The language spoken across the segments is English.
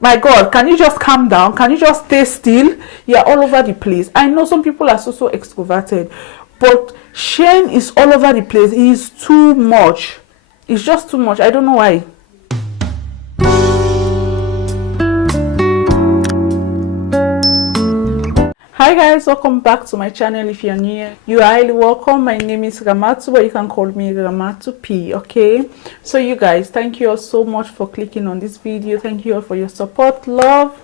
My God, can you just calm down? Can you just stay still? You're all over the place. I know some people are so extroverted, but Shane is all over the place. He is too much. It's just too much. I don't know why. Hi guys, welcome back to my channel. If you're new, you are highly welcome. My name is Ramatu, but you can call me Ramatu P. Okay, so you guys, thank you all so much for clicking on this video. Thank you all for your support, love.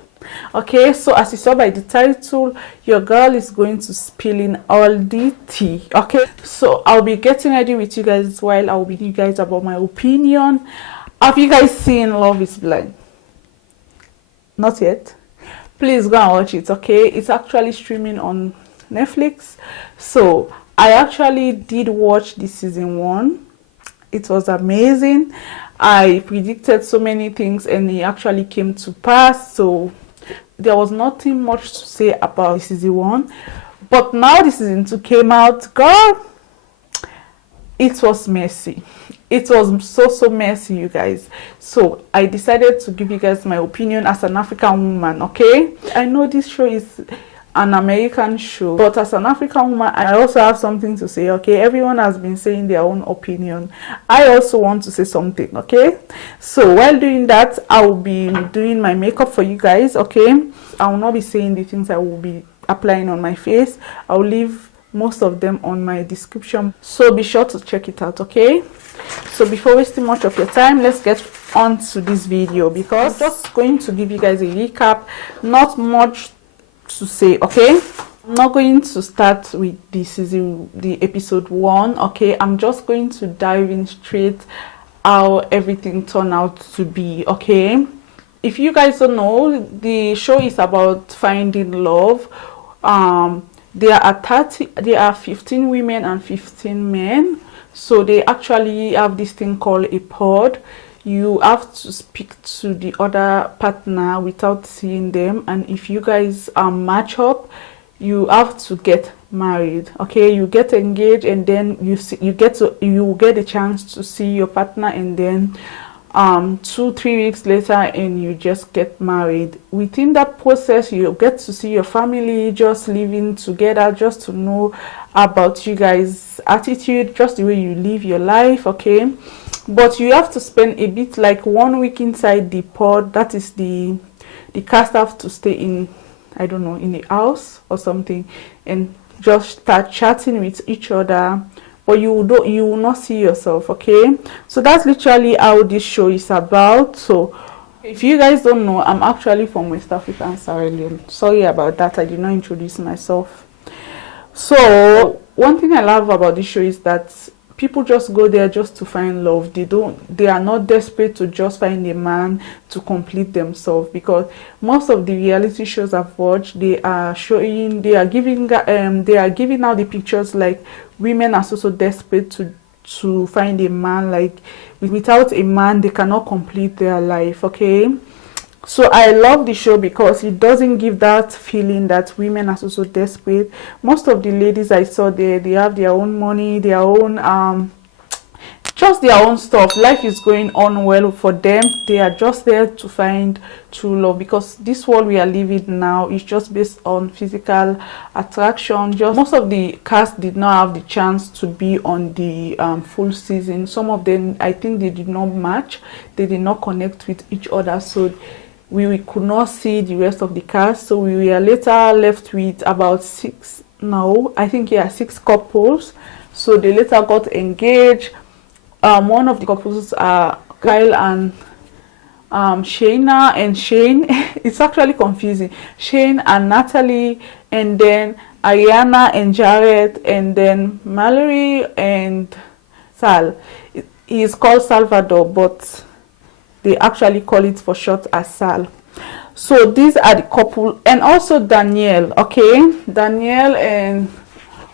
Okay, so as you saw by the title, your girl is going to spill in all the tea. Okay, so I'll be getting ready with you guys while I'll be telling you guys about my opinion. Have you guys seen Love is Blind? Not yet? Please go and watch it. Okay, it's actually streaming on Netflix. So I actually did watch the season 1. It was amazing. I predicted so many things and it actually came to pass. So there was nothing much to say about season 1, but now the season 2 came out. God, it was messy. It was so messy, you guys. So I decided to give you guys my opinion as an African woman. Okay, I know this show is an American show, but as an African woman, I also have something to say. Okay, everyone has been saying their own opinion. I also want to say something. Okay, so while doing that, I will be doing my makeup for you guys. Okay, I will not be saying the things I will be applying on my face. I will leave most of them on my description, so be sure to check it out. Okay, so before wasting much of your time, let's get on to this video, because I'm just going to give you guys a recap. Not much to say. Okay, I'm not going to start with the episode 1. Okay, I'm just going to dive in straight how everything turned out to be. Okay, if you guys don't know, the show is about finding love. There are 15 women and 15 men. So they actually have this thing called a pod. You have to speak to the other partner without seeing them, and if you guys match up, you have to get married. Okay, you get engaged, and then you get a chance to see your partner, and then 2-3 weeks later, and you just get married. Within that process, you get to see your family, just living together, just to know about you guys' attitude, just the way you live your life. Okay, but you have to spend a bit like 1 week inside the pod. That is the cast have to stay in, I don't know, in a house or something, and just start chatting with each other, but you will not see yourself. Okay, so that's literally how this show is about. So if you guys don't know, I'm actually from West Africa and Sierra Leone. Sorry about that, I did not introduce myself. So one thing I love about this show is that people just go there just to find love. They are not desperate to just find a man to complete themselves, because most of the reality shows I've watched, they are giving out the pictures like women are so desperate to find a man, like without a man they cannot complete their life. Okay, so I love the show because it doesn't give that feeling that women are so desperate. Most of the ladies I saw there, they have their own money, their own just their own stuff. Life is going on well for them. They are just there to find true love, because this world we are living now is just based on physical attraction. Just most of the cast did not have the chance to be on the full season. Some of them, I think, they did not match. They did not connect with each other, so we could not see the rest of the cast. So we were later left with about 6 couples. So they later got engaged. One of the couples are Kyle and Shayna and Shane. It's actually confusing. Shane and Natalie, and then Ariana and Jared, and then Mallory and Sal. He is called Salvador, but they actually call it for short as Sal. So these are the couple, and also Danielle. Okay, Danielle and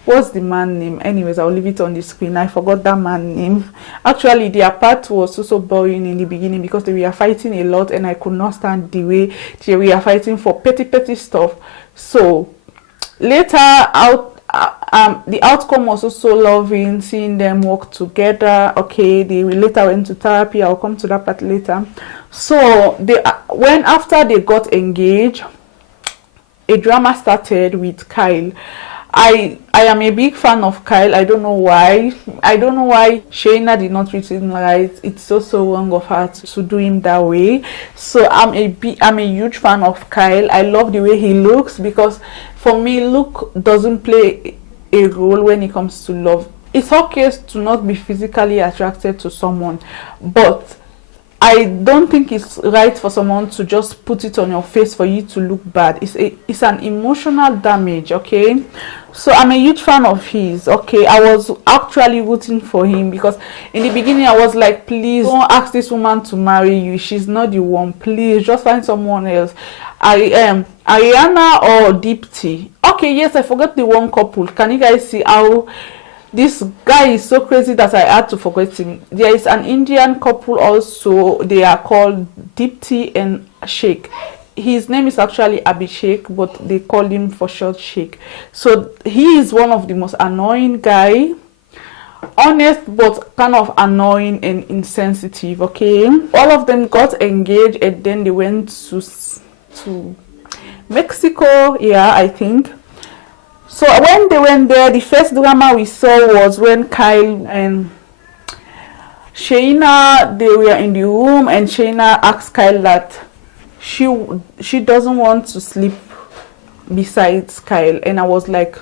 what's the man name? Anyways, I'll leave it on the screen. I forgot that man name. Actually, their part was so boring in the beginning because they were fighting a lot, and I could not stand the way they were fighting for petty stuff. So later the outcome was also loving, seeing them work together. Okay, they later went to therapy. I'll come to that part later. So they, when after they got engaged, a drama started with Kyle. I am a big fan of Kyle. I don't know why. I don't know why Shayna did not treat him right. It's so wrong of her to do him that way. So I'm a huge fan of Kyle. I love the way he looks, because for me, look doesn't play a role when it comes to love. It's okay to not be physically attracted to someone, but I don't think it's right for someone to just put it on your face for you to look bad. It's an emotional damage, okay? So I'm a huge fan of his, okay? I was actually rooting for him, because in the beginning I was like, please don't ask this woman to marry you. She's not the one. Please just find someone else. I am Ariana or Deepti. Okay, yes, I forgot the one couple. Can you guys see how this guy is so crazy that I had to forget him? There is an Indian couple also. They are called Deepti and Sheikh. His name is actually Abhishek, but they call him for short Sheikh. So he is one of the most annoying guy. Honest, but kind of annoying and insensitive, okay? All of them got engaged and then they went to Mexico, yeah, I think. So when they went there, the first drama we saw was when Kyle and Shayna, they were in the room, and Shayna asked Kyle that she doesn't want to sleep beside Kyle, and I was like,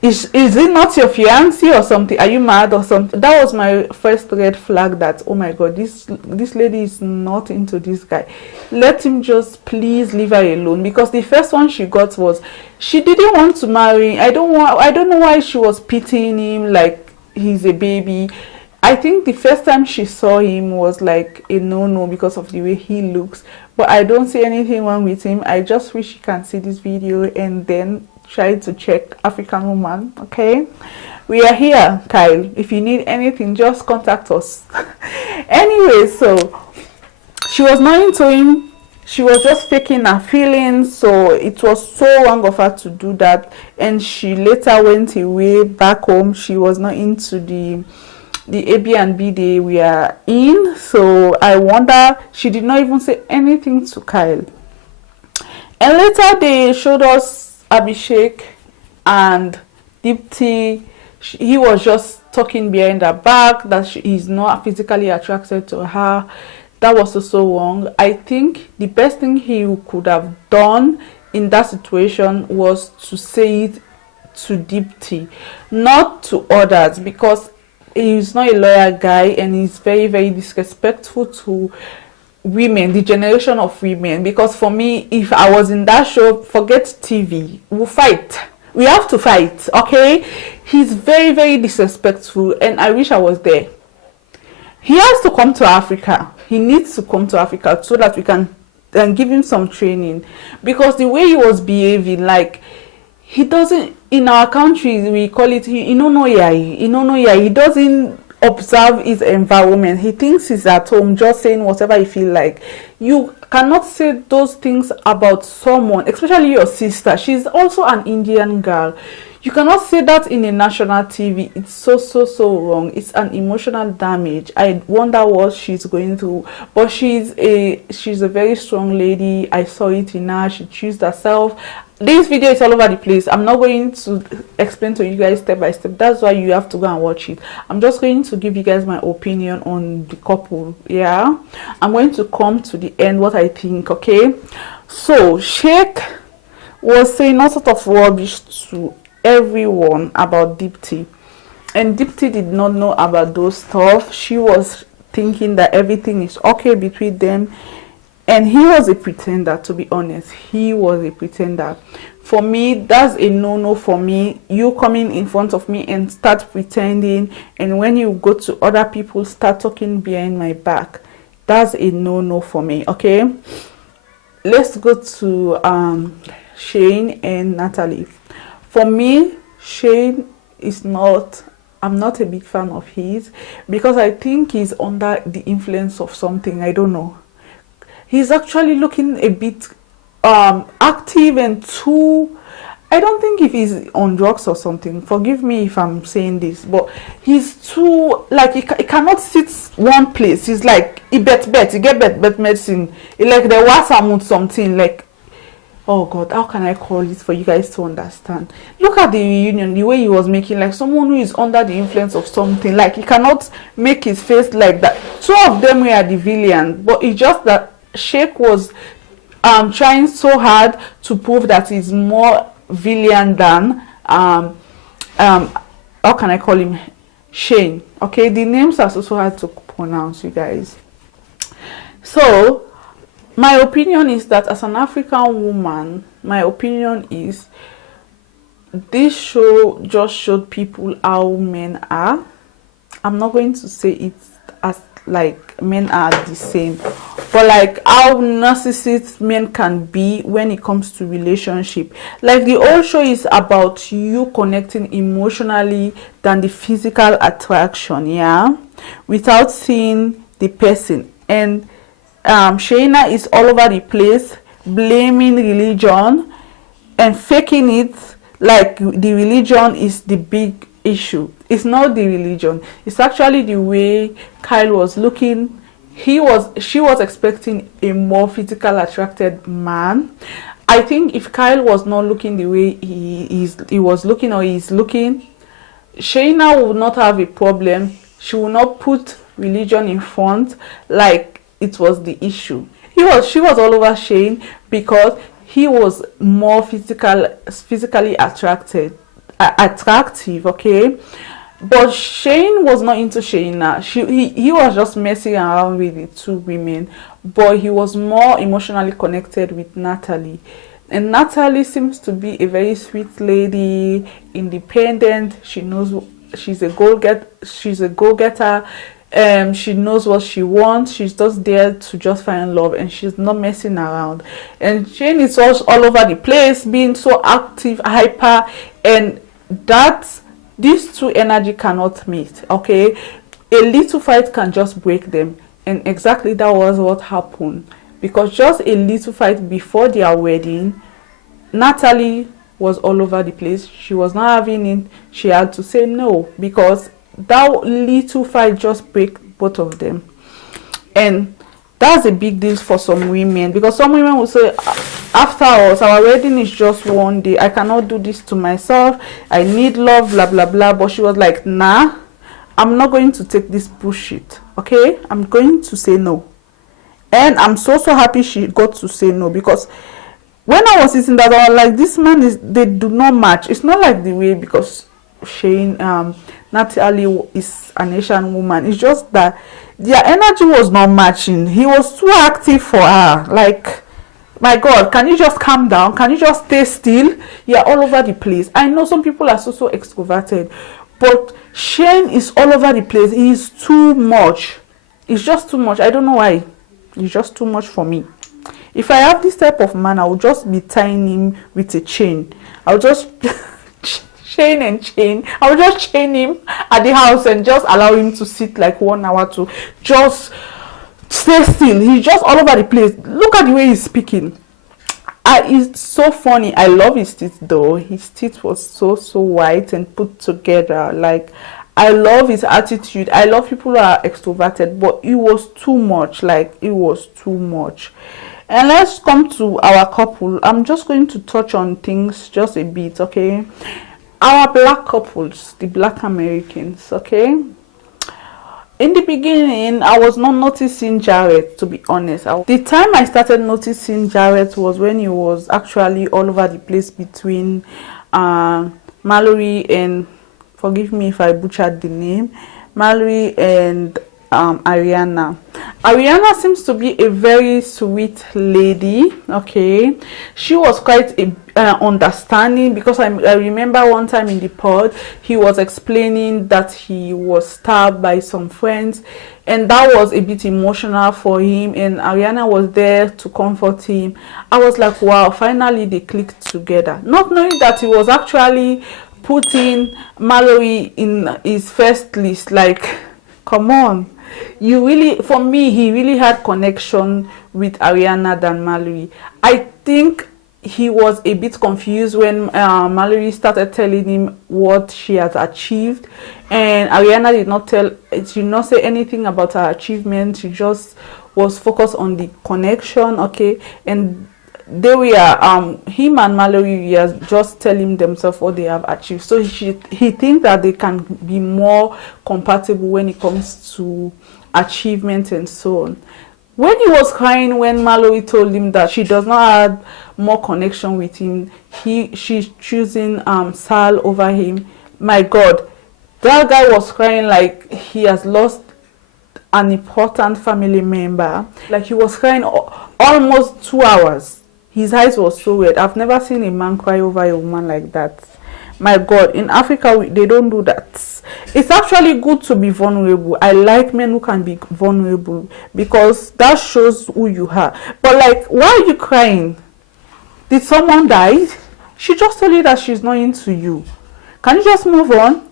is it not your fiancé or something? Are you mad or something? That was my first red flag, that oh my god, this lady is not into this guy. Let him just please leave her alone, because the first one she got was she didn't want to marry. I don't know why she was pitying him like he's a baby. I think the first time she saw him was like a no because of the way he looks, but I don't see anything wrong with him. I just wish you can see this video and then try to check African Woman, okay? We are here, Kyle. If you need anything, just contact us. Anyway, so she was not into him. She was just faking her feelings, so it was so wrong of her to do that. And she later went away back home. She was not into the Airbnb they were in, so I wonder, she did not even say anything to Kyle. And later they showed us Abhishek and Deepti. He was just talking behind her back that he's not physically attracted to her. That was also wrong. I think the best thing he could have done in that situation was to say it to Deepti, not to others, because he's not a loyal guy and he's very disrespectful to women, the generation of women. Because for me, if I was in that show, forget TV, we'll fight. We have to fight, okay? He's very disrespectful, and I wish I was there. He has to come to Africa. He needs to come to Africa so that we can give him some training, because the way he was behaving, like, he doesn't, in our country we call it he doesn't observe his environment. He thinks he's at home just saying whatever he feel like. You cannot say those things about someone, especially your sister. She's also an Indian girl. You cannot say that in a national TV. It's so wrong. It's an emotional damage. I wonder what she's going through, but she's a very strong lady. I saw it in her. She chose herself. This video is all over the place. I'm not going to explain to you guys step by step. That's why you have to go and watch it. I'm just going to give you guys my opinion on the couple. Yeah, I'm going to come to the end what I think, okay? So Sheikh was saying all sort of rubbish to everyone about Deepti, and Deepti did not know about those stuff. She was thinking that everything is okay between them, and he was a pretender. To be honest, he was a pretender. For me, that's a no for me. You coming in front of me and start pretending, and when you go to other people start talking behind my back, that's a no for me, okay? Let's go to Shane and Natalie. For me, Shane is not, I'm not a big fan of his, because I think he's under the influence of something. I don't know. He's actually looking a bit active and too, I don't think if he's on drugs or something. Forgive me if I'm saying this, but he's too like he cannot sit one place. He's like he get medicine. He like the wasamut something like. Oh God, how can I call it for you guys to understand? Look at the reunion, the way he was making, like someone who is under the influence of something. Like he cannot make his face like that. Two of them were the villain, but it's just that Sheikh was trying so hard to prove that he's more villain than how can I call him, Shane. Okay, the names are so hard to pronounce, you guys. So my opinion is that as an African woman, my opinion is this show just showed people how men are. I'm not going to say it as like men are the same, but like how narcissist men can be when it comes to relationship. Like the whole show is about you connecting emotionally than the physical attraction, yeah, without seeing the person. And Shayna is all over the place blaming religion and faking it like the religion is the big issue. It's not the religion, it's actually the way Kyle was looking. She was expecting a more physical attracted man. I think if Kyle was not looking the way he was looking or he's looking, Shayna would not have a problem. She will not put religion in front like it was the issue. She was all over Shane because he was more physically attractive, okay. But Shane was not into Shayna. He was just messing around with the two women, but he was more emotionally connected with Natalie. And Natalie seems to be a very sweet lady, independent. She knows she's a go-getter. She knows what she wants. She's just there to just find love, and she's not messing around. And Shane is all over the place, being so active, hyper, and these two energy cannot meet. Okay, a little fight can just break them, and exactly that was what happened. Because just a little fight before their wedding, Natalie was all over the place. She was not having it. She had to say no because that little fight just break both of them. And that's a big deal for some women, because some women will say, after us, our wedding is just one day, I cannot do this to myself, I need love, blah blah blah. But she was like, nah, I'm not going to take this bullshit. Okay, I'm going to say no. And I'm so happy she got to say no, because when I was sitting that, I was like, this man they do not match. It's not like the way, because Shane Natalie is an Asian woman, it's just that their energy was not matching. He was too active for her. Like, my God, can you just calm down? Can you just stay still? You're all over the place. I know some people are so extroverted, but Shane is all over the place. He is too much. It's just too much. I don't know why. It's just too much for me. If I have this type of man, I will just be tying him with a chain. I'll just chain. I will just chain him at the house and just allow him to sit like 1 hour to just stay still. He's just all over the place. Look at the way he's speaking. It's so funny. I love his teeth though. His teeth was so white and put together. Like, I love his attitude. I love people who are extroverted, but it was too much. Like, it was too much. And let's come to our couple. I'm just going to touch on things just a bit, okay? Our black couples, the black Americans, okay? In the beginning, I was not noticing Jared, to be honest. The time I started noticing Jared was when he was actually all over the place between Mallory and, forgive me if I butchered the name, Mallory and Ariana. Ariana seems to be a very sweet lady, okay? She was quite understanding, because I remember one time in the pod, he was explaining that he was stabbed by some friends, and that was a bit emotional for him, and Ariana was there to comfort him. I was like, wow, finally they clicked together. Not knowing that he was actually putting Mallory in his first list. Like, come on. You really, for me, he really had connection with Ariana than Mallory. I think he was a bit confused when Mallory started telling him what she has achieved, and Ariana did not say anything about her achievement. She just was focused on the connection, okay? And they were him and Mallory were just telling themselves what they have achieved. So he thinks that they can be more compatible when it comes to achievement and so on. When he was crying, when Mallory told him that she does not have more connection with him, she's choosing Sal over him. My God, that guy was crying like he has lost an important family member. Like he was crying almost 2 hours. His eyes was so red. I've never seen a man cry over a woman like that. My God, in Africa, they don't do that. It's actually good to be vulnerable. I like men who can be vulnerable because that shows who you are. But like, why are you crying? Did someone die? She just told you that she's not into you. Can you just move on?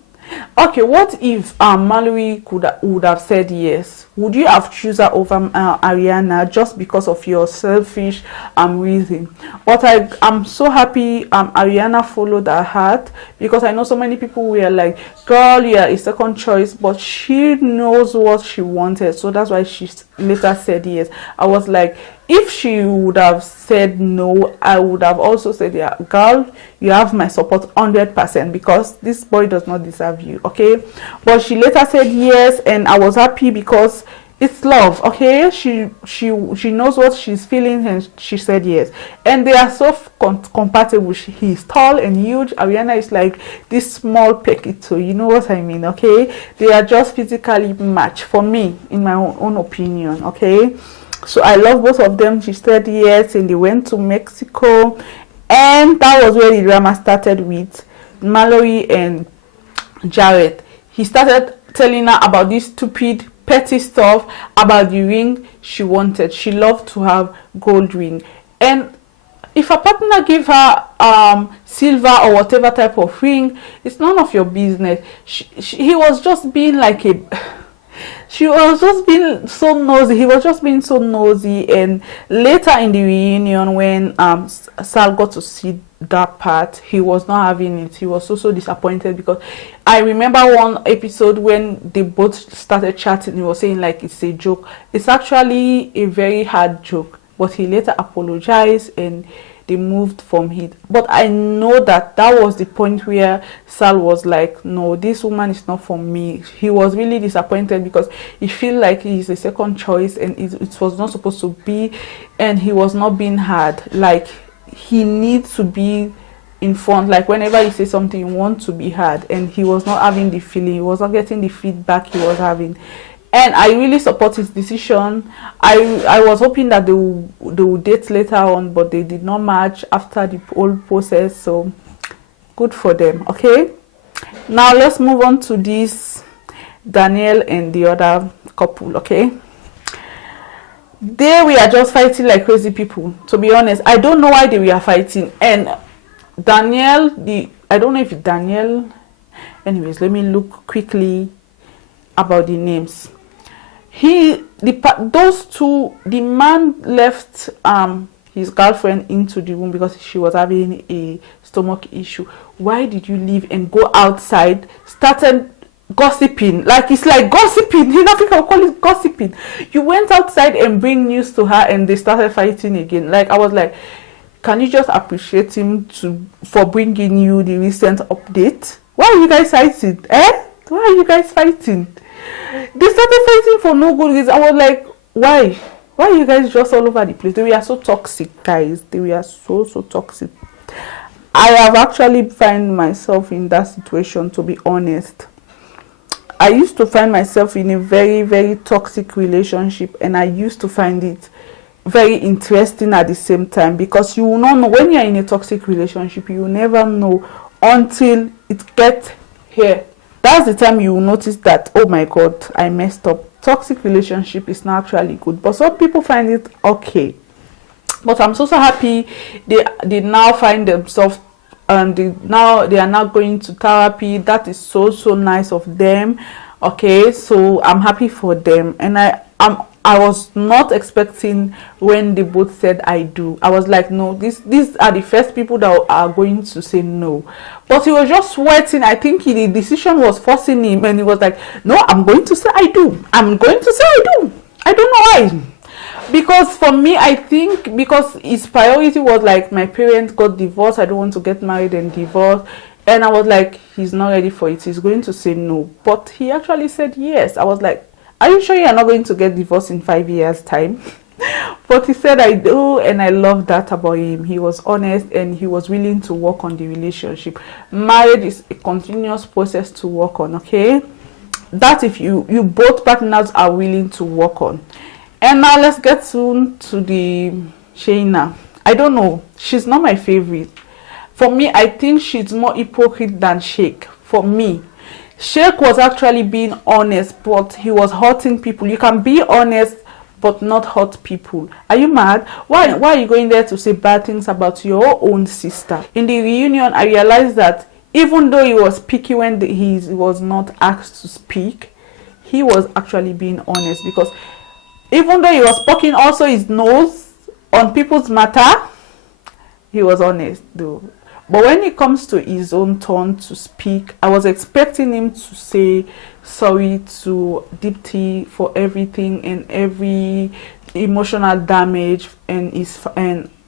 Okay, what if Mallory would have said yes? Would you have chosen her over Ariana just because of your selfish reason? But I'm so happy Ariana followed her heart, because I know so many people were like, girl, yeah, a second choice, but she knows what she wanted, so that's why she later said yes. I was like, if she would have said no, I would have also said, yeah, girl, you have my support 100%, because this boy does not deserve you, okay? But she later said yes, and I was happy because it's love, okay? She knows what she's feeling, and she said yes. And they are so compatible. He's tall and huge. Ariana is like this small peckito, you know what I mean, okay? They are just physically matched for me, in my own opinion, okay? So I love both of them. She said yes, and they went to Mexico, and that was where the drama started with Mallory and Jared. He started telling her about this stupid petty stuff, about the ring she wanted. She loved to have gold ring, and if a partner give her silver or whatever type of ring, it's none of your business. He was just being like a she was just being so nosy. He was just being so nosy. And later in the reunion, when Sal got to see that part, he was not having it. He was so disappointed, because I remember one episode when they both started chatting. He was saying like it's a joke. It's actually a very hard joke, but he later apologized and they moved from it. But I know that was the point where Sal was like, no, this woman is not for me. He was really disappointed, because he feel like he's a second choice, and it was not supposed to be, and he was not being heard. Like, he needs to be in front. Like, whenever he says something, you want to be heard, and he was not having the feeling. He was not getting the feedback he was having. And I really support his decision. I was hoping that they would date later on, but they did not match after the whole process. So good for them. Okay, now let's move on to this Danielle and the other couple. Okay, they were just fighting like crazy people. To be honest, I don't know why they were fighting. And Danielle, I don't know if Danielle. Anyways, let me look quickly about the names. Those two, the man left his girlfriend into the room because she was having a stomach issue. Why did you leave and go outside? Started gossiping. Like, it's like gossiping. In Africa, we call it gossiping. You went outside and bring news to her, and they started fighting again. Like, I was like, can you just appreciate him for bringing you the recent update? Why are you guys fighting? Why are you guys fighting? They started fighting for no good reason. I was like, why? Why are you guys just all over the place? They were so toxic, guys. They were so toxic. I have actually found myself in that situation, to be honest. I used to find myself in a very, very toxic relationship, and I used to find it very interesting at the same time, because you will not know when you're in a toxic relationship. You will never know until it gets here. That's the time you will notice that, oh my God, I messed up. Toxic relationship is not actually good, but some people find it okay. But I'm so happy they now find themselves, and they are now going to therapy. That is so nice of them. Okay, so I'm happy for them, and I was not expecting when they both said I do. I was like, no, these are the first people that are going to say no. But he was just sweating. I think the decision was forcing him, and he was like, no, I'm going to say I do. I'm going to say I do. I don't know why. Because for me, I think because his priority was like, my parents got divorced, I don't want to get married and divorced. And I was like, he's not ready for it, he's going to say no. But he actually said yes. I was like, are you sure you're not going to get divorced in 5 years time? But he said I do, and I love that about him. He was honest and he was willing to work on the relationship. Marriage is a continuous process to work on, okay? That if you both partners are willing to work on. And now let's get soon to the Shayna. I don't know, she's not my favorite. For me, I think she's more hypocrite than Sheikh. For me, Sheikh was actually being honest, but he was hurting people. You can be honest but not hurt people. Are you mad? Why are you going there to say bad things about your own sister? In the reunion, I realized that even though he was picky when he was not asked to speak, he was actually being honest, because even though he was poking also his nose on people's matter, he was honest though. But when it comes to his own turn to speak, I was expecting him to say sorry to Dipti for everything and every emotional damage and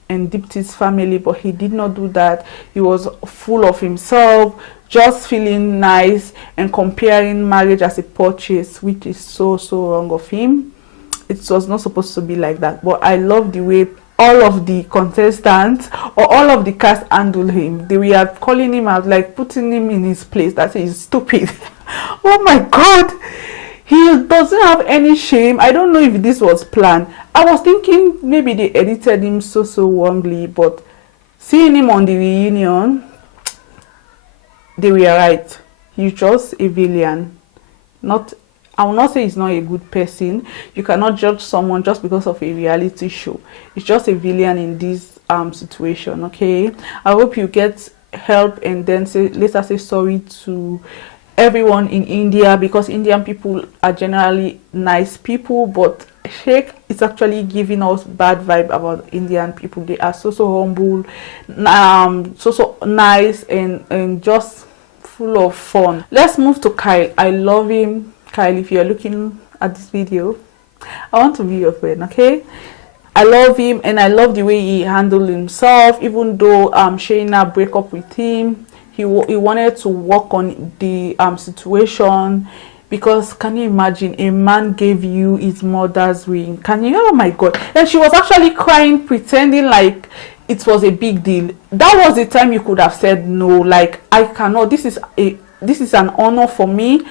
Dipti's family, but he did not do that. He was full of himself, just feeling nice and comparing marriage as a purchase, which is so wrong of him. It was not supposed to be like that. But I love the way all of the contestants or all of the cast handled him. They were calling him out, like putting him in his place. That is stupid. Oh my God. He doesn't have any shame. I don't know if this was planned. I was thinking maybe they edited him so wrongly, but seeing him on the reunion, they were right. He's just a villain. I will not say he's not a good person. You cannot judge someone just because of a reality show. It's just a villain in this situation, okay? I hope you get help and then later say sorry to everyone in India, because Indian people are generally nice people, but Sheikh is actually giving us bad vibe about Indian people. They are so humble, so nice and just full of fun. Let's move to Kyle. I love him. Kyle, if you're looking at this video, I want to be your friend, okay? I love him and I love the way he handled himself. Even though Shayna break up with him, he wanted to work on the situation, because can you imagine, a man gave you his mother's ring? Can you? Oh my God. And she was actually crying, pretending like it was a big deal. That was the time you could have said no, like, I cannot, this is an honor for me.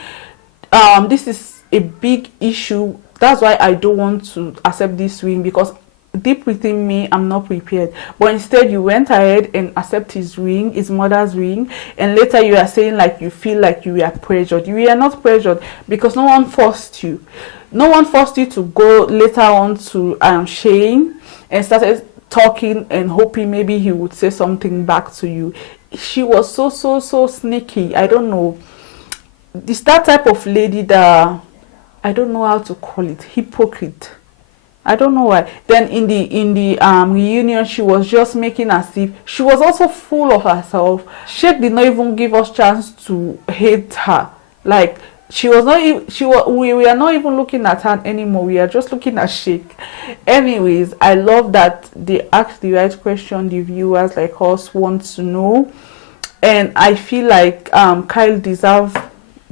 This is a big issue. That's why I don't want to accept this ring, because deep within me, I'm not prepared. But instead, you went ahead and accept his ring, his mother's ring, and later you are saying like you feel like you were pressured. You were not pressured, because no one forced you. No one forced you to go later on to Shane and started talking and hoping maybe he would say something back to you. She was so sneaky. I don't know. It's that type of lady that I don't know how to call it, hypocrite. I don't know why. Then in the reunion, she was just making as if she was also full of herself. Sheikh did not even give us chance to hate her. Like, we are not even looking at her anymore. We are just looking at Sheikh. Anyways, I love that they asked the right question. The viewers like us want to know, and I feel like Kyle deserves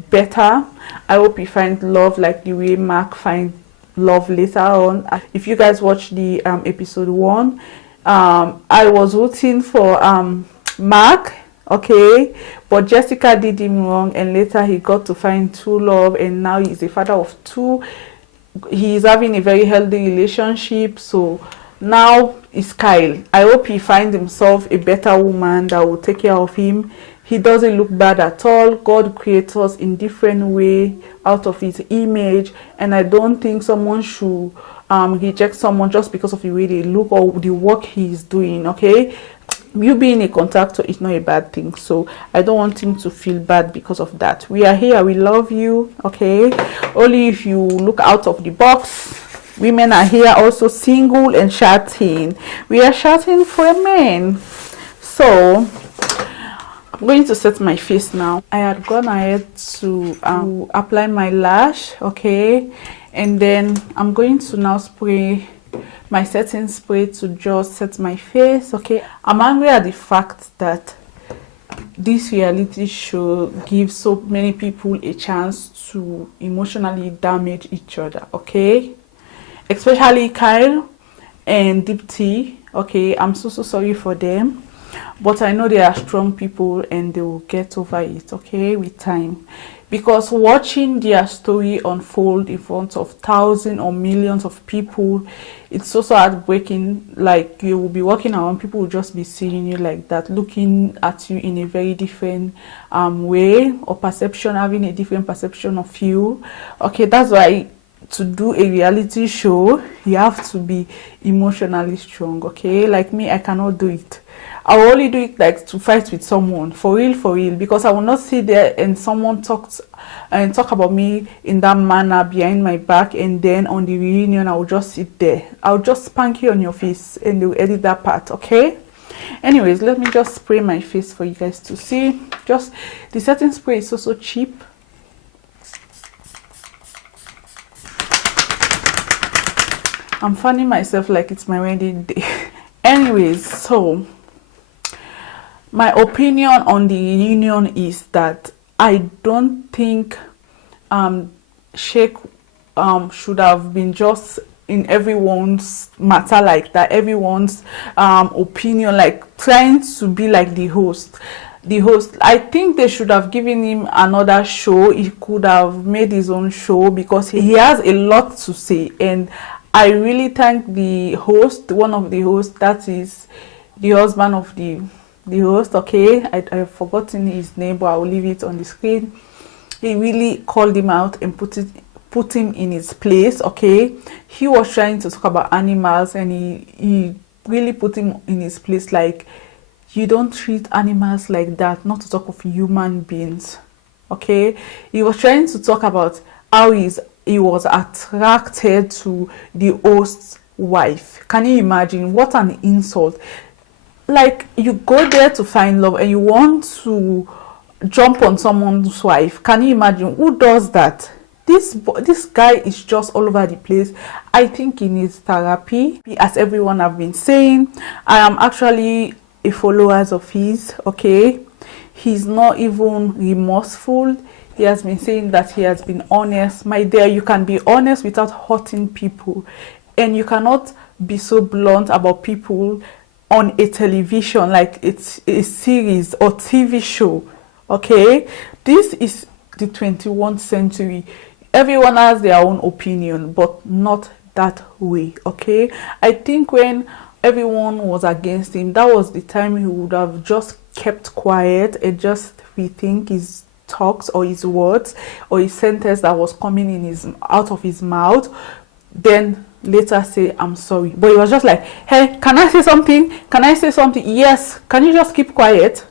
better. I hope you find love like the way Mark find love later on. If you guys watch the episode 1, I was rooting for Mark, okay, but Jessica did him wrong, and later he got to find true love, and now he's a father of 2. He is having a very healthy relationship. So now it's Kyle. I hope he finds himself a better woman that will take care of him. He doesn't look bad at all. God creates us in different way out of his image, and I don't think someone should reject someone just because of the way they look or the work he is doing, okay? You being a contractor is not a bad thing, so I don't want him to feel bad because of that. We are here, we love you, okay? Only if you look out of the box women are here also single and chatting. We are chatting for a man. So I'm going to set my face now. I had gone ahead to apply my lash, okay, and then I'm going to now spray my setting spray to just set my face, okay. I'm angry at the fact that this reality show gives so many people a chance to emotionally damage each other, okay, especially Kyle and Dipti, okay. I'm so sorry for them, but I know they are strong people and they will get over it, okay, with time. Because watching their story unfold in front of thousands or millions of people, it's so heartbreaking. Like, you will be walking around, people will just be seeing you like that, looking at you in a very different way or perception, having a different perception of you, okay. That's why to do a reality show, you have to be emotionally strong, okay. Like me, I cannot do it. I will only do it like to fight with someone for real, because I will not sit there and someone talk about me in that manner behind my back, and then on the reunion I will just sit there. I'll just spank you on your face and they'll edit that part, okay. Anyways, let me just spray my face for you guys to see. Just the setting spray is so cheap. I'm fanning myself like it's my wedding day. Anyways, so my opinion on the reunion is that I don't think Sheikh should have been just in everyone's matter like that, everyone's opinion, like trying to be like the host. I think they should have given him another show. He could have made his own show because he has a lot to say. And I really thank the host, one of the hosts, that is the husband of the host, okay. I've forgotten his name, but I will leave it on the screen. He really called him out and put him in his place, okay. He was trying to talk about animals and he really put him in his place. Like, you don't treat animals like that, not to talk of human beings, okay. He was trying to talk about how he was attracted to the host's wife. Can you imagine? What an insult. Like, you go there to find love and you want to jump on someone's wife. Can you imagine? Who does that? This guy is just all over the place. I think he needs therapy. As everyone have been saying, I am actually a follower of his, okay. He's not even remorseful. He has been saying that he has been honest. My dear, you can be honest without hurting people, and you cannot be so blunt about people on a television, like it's a series or TV show, okay. This is the 21st century. Everyone has their own opinion, but not that way, okay. I think when everyone was against him, that was the time he would have just kept quiet and just rethink his talks or his words or his sentence that was coming in out of his mouth, then later say I'm sorry. But he was just like, hey, can I say something? Can I say something? Yes. Can you just keep quiet?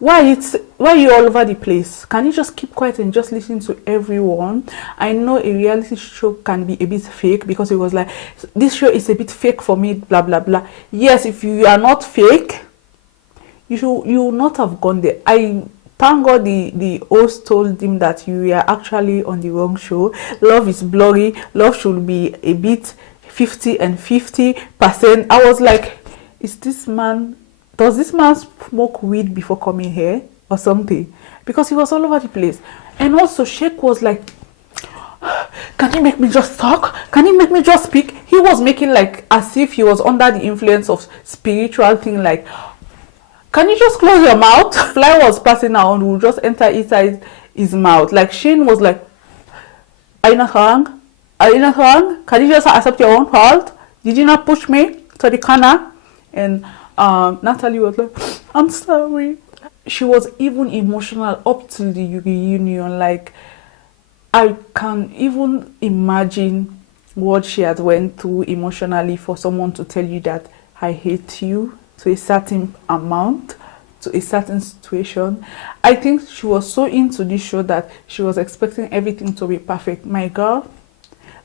Why are you all over the place? Can you just keep quiet and just listen to everyone? I know a reality show can be a bit fake, because it was like, this show is a bit fake for me, blah blah blah. Yes, if you are not fake, you will not have gone there. I thank God the host told him that you are actually on the wrong show. Love is blurry. Love should be a bit 50 and 50%. I was like, does this man smoke weed before coming here or something? Because he was all over the place. And also Sheikh was like, can you make me just talk? Can you make me just speak? He was making like as if he was under the influence of spiritual thing, like, can you just close your mouth? Fly was passing around, will just enter inside his mouth. Like, Shane was like, are you not wrong? Are you not wrong? Can you just accept your own fault? Did you not push me to the corner? And Natalie was like, I'm sorry. She was even emotional up to the reunion. Like, I can even imagine what she had went through emotionally for someone to tell you that I hate you to a certain amount, to a certain situation. I think she was so into this show that she was expecting everything to be perfect. My girl,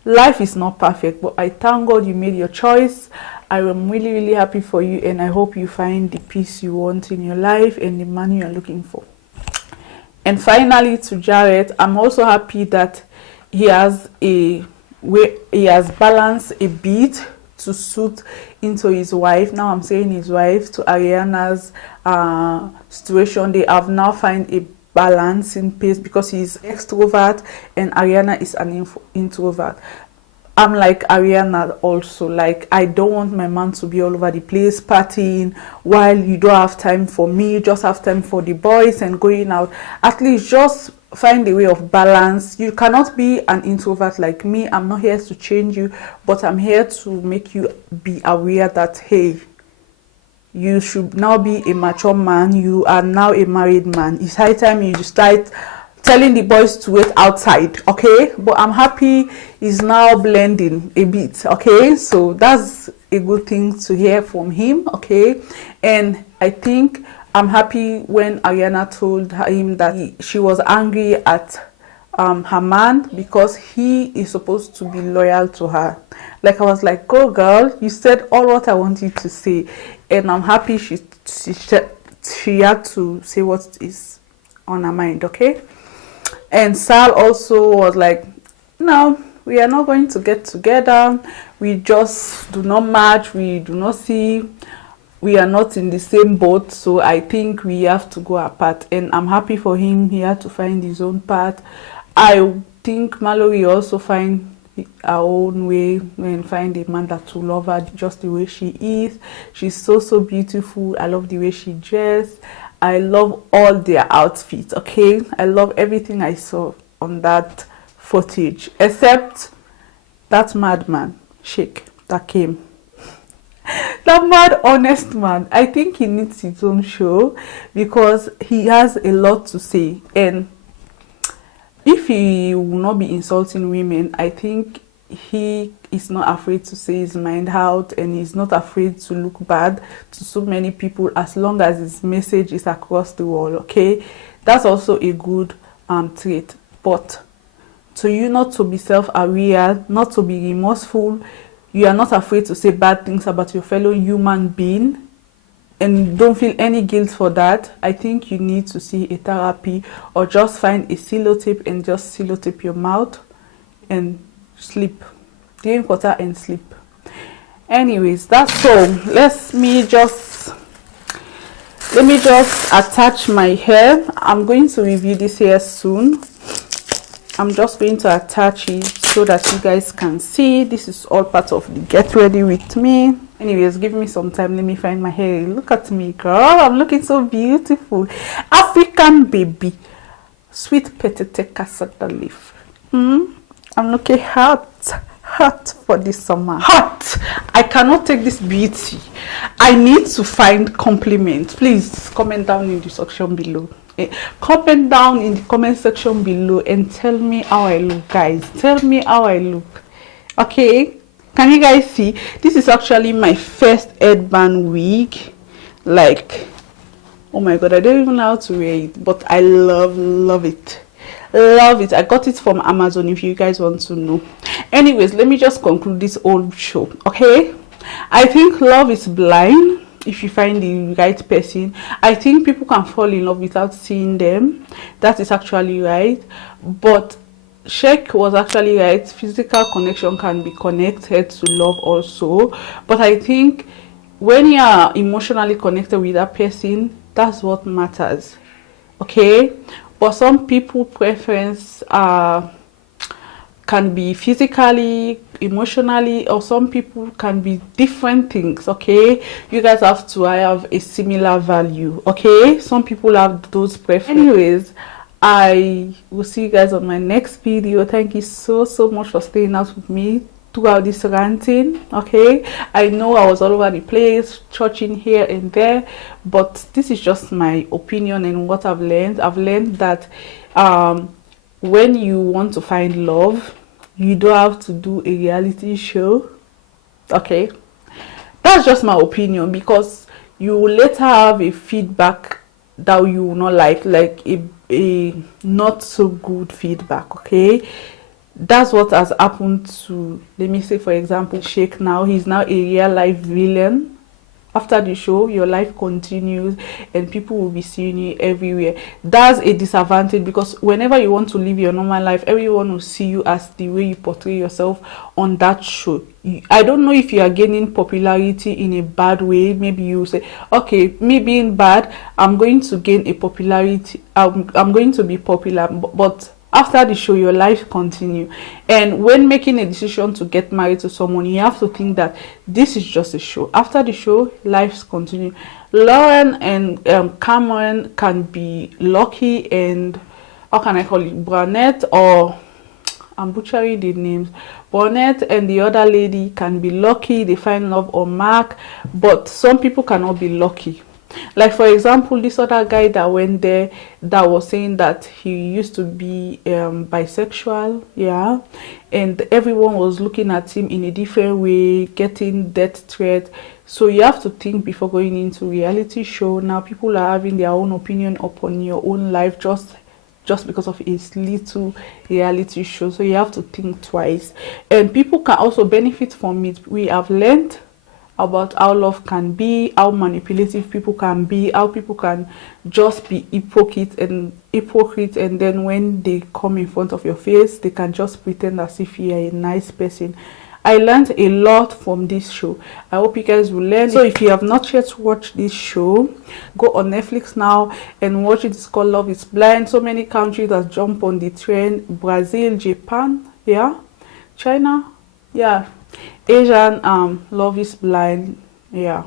life is not perfect, but I thank God you made your choice. I am really happy for you, and I hope you find the peace you want in your life and the man you are looking for. And finally, to Jared, I'm also happy that he has balanced a bit to suit into his wife. Now I'm saying his wife, to Ariana's situation. They have now find a balancing pace, because he's extrovert and Ariana is an introvert. I'm like Ariana also. Like, I don't want my man to be all over the place partying while you don't have time for me. Just have time for the boys and going out. At least just find a way of balance. You cannot be an introvert like me. I'm not here to change you, but I'm here to make you be aware that, hey, you should now be a mature man. You are now a married man. It's high time you start telling the boys to wait outside, okay? But I'm happy he's now blending a bit, okay? So that's a good thing to hear from him, okay? And I think I'm happy when Ariana told him that she was angry at her man because he is supposed to be loyal to her. Like, I was like, go girl, you said all what I want you to say. And I'm happy she had to say what is on her mind, okay? And Sal also was like, no, we are not going to get together. We just do not match. We do not see. We are not in the same boat. So I think we have to go apart. And I'm happy for him. He had to find his own path. I think Mallory also find her own way and find a man that will love her just the way she is. She's so beautiful. I love the way she dressed. I love all their outfits, okay? I love everything I saw on that footage, except that madman, Sheikh, that came. That mad, honest man. I think he needs his own show because he has a lot to say. And if he will not be insulting women, I think he is not afraid to say his mind out, and he's not afraid to look bad to so many people as long as his message is across the world, okay? That's also a good trait. But to you not to be self-aware, not to be remorseful, you are not afraid to say bad things about your fellow human being, and don't feel any guilt for that, I think you need to see a therapy, or just find a sellotape and just sellotape your mouth and sleep. Drink water and sleep. Anyways, that's all. Let me just attach my hair. I'm going to review this hair soon. I'm just going to attach it so that you guys can see. This is all part of the get ready with me. Anyways, give me some time. Let me find my hair. Look at me, girl. I'm looking so beautiful. African baby. Sweet petite cassata leaf. I'm looking hot for this summer. Hot. I cannot take this beauty. I need to find compliment. Please comment down in the section below. Comment down in the comment section below and tell me how I look, guys. Tell me how I look. Okay, can you guys see? This is actually my first headband wig. Like, oh my god, I don't even know how to wear it, but I love it. Love it. I got it from Amazon, if you guys want to know. Anyways, let me just conclude this whole show, okay? I think love is blind. If you find the right person, I think people can fall in love without seeing them. That is actually right. But Sheikh was actually right. Physical connection can be connected to love also. But I think when you are emotionally connected with that person, that's what matters, okay? But some people preference can be physically, emotionally, or some people can be different things, okay? You guys have to have a similar value, okay? Some people have those preferences. Anyways, I will see you guys on my next video. Thank you so much for staying out with me throughout this ranting, okay? I know I was all over the place, churching here and there, but this is just my opinion and what I've learned. I've learned that when you want to find love, you don't have to do a reality show, okay? That's just my opinion, because you will later have a feedback that you will not like a not so good feedback, okay? That's what has happened to, let me say, for example, Sheikh. Now he's now a real life villain. After the show, your life continues and people will be seeing you everywhere. That's a disadvantage, because whenever you want to live your normal life, everyone will see you as the way you portray yourself on that show. I don't know if you are gaining popularity in a bad way. Maybe you say, okay, me being bad, I'm going to gain a popularity, I'm going to be popular, but after the show your life continue. And when making a decision to get married to someone, you have to think that this is just a show. After the show, lives continue. Lauren and Cameron can be lucky, and how can I call it, Burnett, or I'm butchering the names, Burnett and the other lady can be lucky, they find love on Mark, but some people cannot be lucky. Like for example, this other guy that went there, that was saying that he used to be bisexual, yeah, and everyone was looking at him in a different way, getting death threat. So you have to think before going into reality show. Now people are having their own opinion upon your own life just because of a little reality show. So you have to think twice, and people can also benefit from it. We have learned about how love can be, how manipulative people can be, how people can just be hypocrite, and then when they come in front of your face, they can just pretend as if you are a nice person. I learned a lot from this show. I hope you guys will learn. So if you have not yet watched this show, go on Netflix now and watch it. It's called Love is Blind. So many countries that jump on the trend: Brazil, Japan, yeah, China, yeah, Asian, Love is Blind, yeah.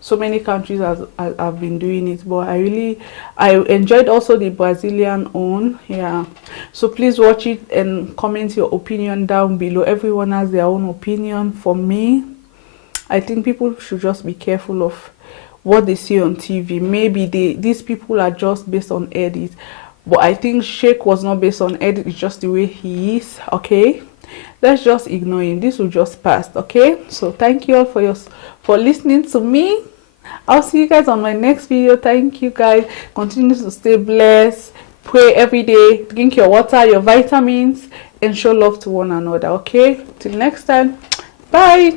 So many countries have been doing it, but I enjoyed also the Brazilian one, yeah. So please watch it and comment your opinion down below. Everyone has their own opinion. For me, I think people should just be careful of what they see on TV. Maybe these people are just based on edit, but I think Sheikh was not based on edit. It's just the way he is, okay? Let's just ignore him. This will just pass, okay? So thank you all for listening to me. I'll see you guys on my next video. Thank you guys. Continue to stay blessed, pray every day, drink your water, your vitamins, and show love to one another, okay? Till next time, bye.